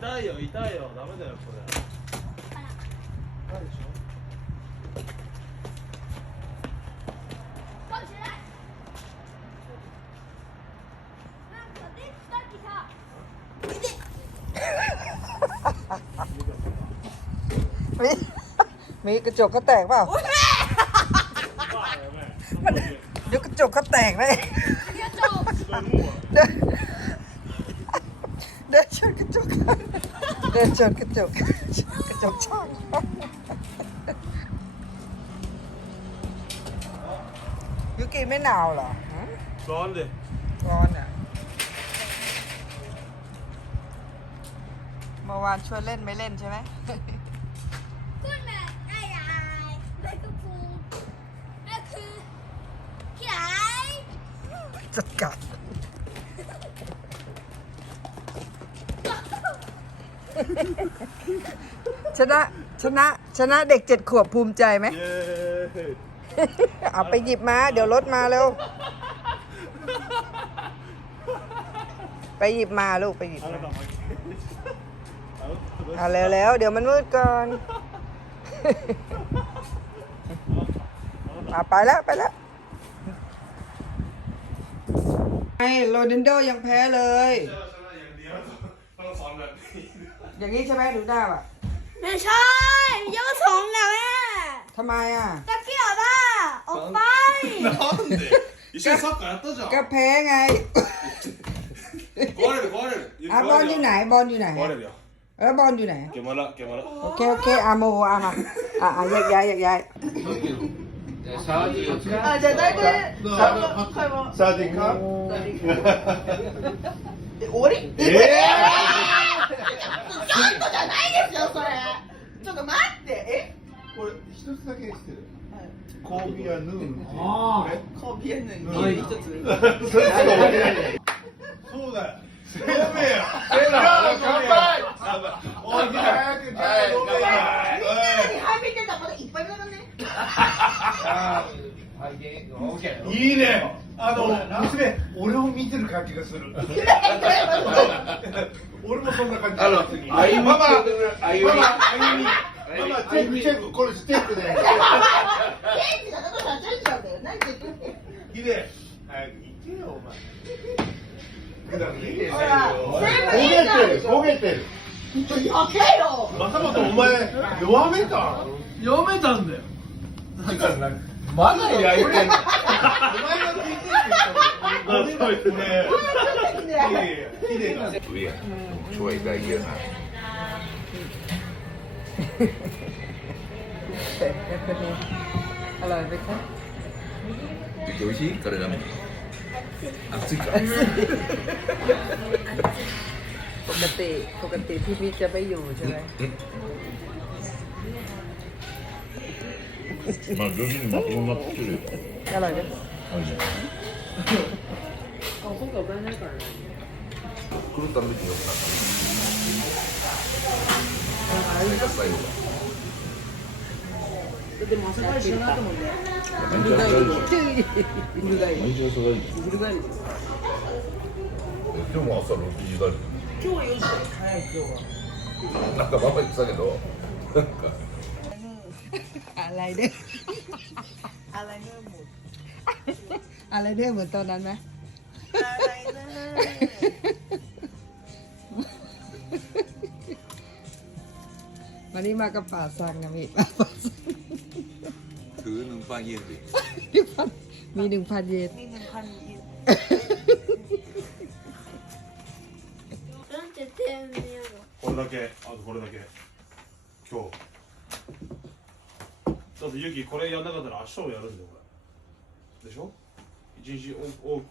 痛いよ痛いよダメだよこれ痛いでしょかもしれないなんかでさっきさ มีมีกระจกเขาแตกเปล่า バカだよね เดี๋ยวกระจกเขาแตกเลย ありがとう それもう เดินเดินชนกระจก เดินชนกระจกกระจกช่องยุกิไม่หนาวเหรอฮะร้อนดิร้อนอะเมื่อวานชวนเล่นไม่เล่นใช่ไหมคุณแม่ได้ยายได้ตุ๊กปูนั่นคือขี้ไหลจะกัด ชนะชนะชนะเด็กเจ็ดขวบภูมิใจไหมเอาไปหยิบมา เดี๋ยวรถมาเร็ว ไปหยิบมาลูกไปหยิบเามา ละเอาเอาวแล้วเดี๋ยวมันมืดก่อนอ่ไปแล้วไปแล้วไอ้โรนันโดยังแพ้เลย อย่างนี้ใช่ไหมดูหน้าอ่ะ ไม่ใช่ยังสองนะแม่ ทำไมอ่ะ ตะเกียบอ่ะออกไป なんで一緒にサッカーやったじゃん ก็แพ้ไง 壊れる壊れる อ่ะบอลอยู่ไหนบอลอยู่ไหน 壊れるよ แล้วบอลอยู่ไหน ケマラケマラ โอเคโอเคอาโมอามาอ่ะอ่ะแยกย้ายแยกย้าย あ、じゃあ大体、あの、会話。サーディンかえ、終わりえ ちょっとじゃないですよ、それ。ちょっと待って、えこれ一つだけ知ってる。コービアヌーンって。いうあコービエンヌにこれ一つ。そうだよせめよじゃあ乾杯おい。早くみんなにはみ出たことい。っぱい。ね。い。い。ねあの娘俺を見てる感じがするそんな感じ。あの次あゆみママママあゆみあゆみ。ママチェックチェックこれステップで。チェンジだ、だからチェンジなんだよ。何て言ってんのヒデ早く行けよお前焦げてる焦げてるやけよ。まさかとお前弱めた読めたんだよまだ焼いてんのお前が聞いてるね いやいやいやヒデが เวียช่วยได้เยอะนะ อร่อยไหมคะ 美味しいからダメ熱いか ปกติปกติพี่พีชจะไม่อยู่ใช่ไหม まあ徐々にまともになってきてるよ อร่อ ยไหม あるじゃん来るためによくなった野菜をでも朝から知らなくもね毎日朝がいいじゃんウルガイ毎日朝がいいじゃんウルガイ今日も朝6時だよ今日は4時早い今日はなんかママ言ってたけどなんか อะไรเด้อ อะไรเนื้อหมู อะไรเด้อเหมือนตอนนั้นไหม อะไรเนื้อ วันนี้มากับป่าซังนะพี่ป่าซัง ถือหนึ่งปลาเย็นดิ มีหนึ่งพันเยน นี่หนึ่งพันยิน なんて手見えるこれだけあとこれだけ今日だってユキこれやんなかったら明日もやるんだよこれでしょ一日多く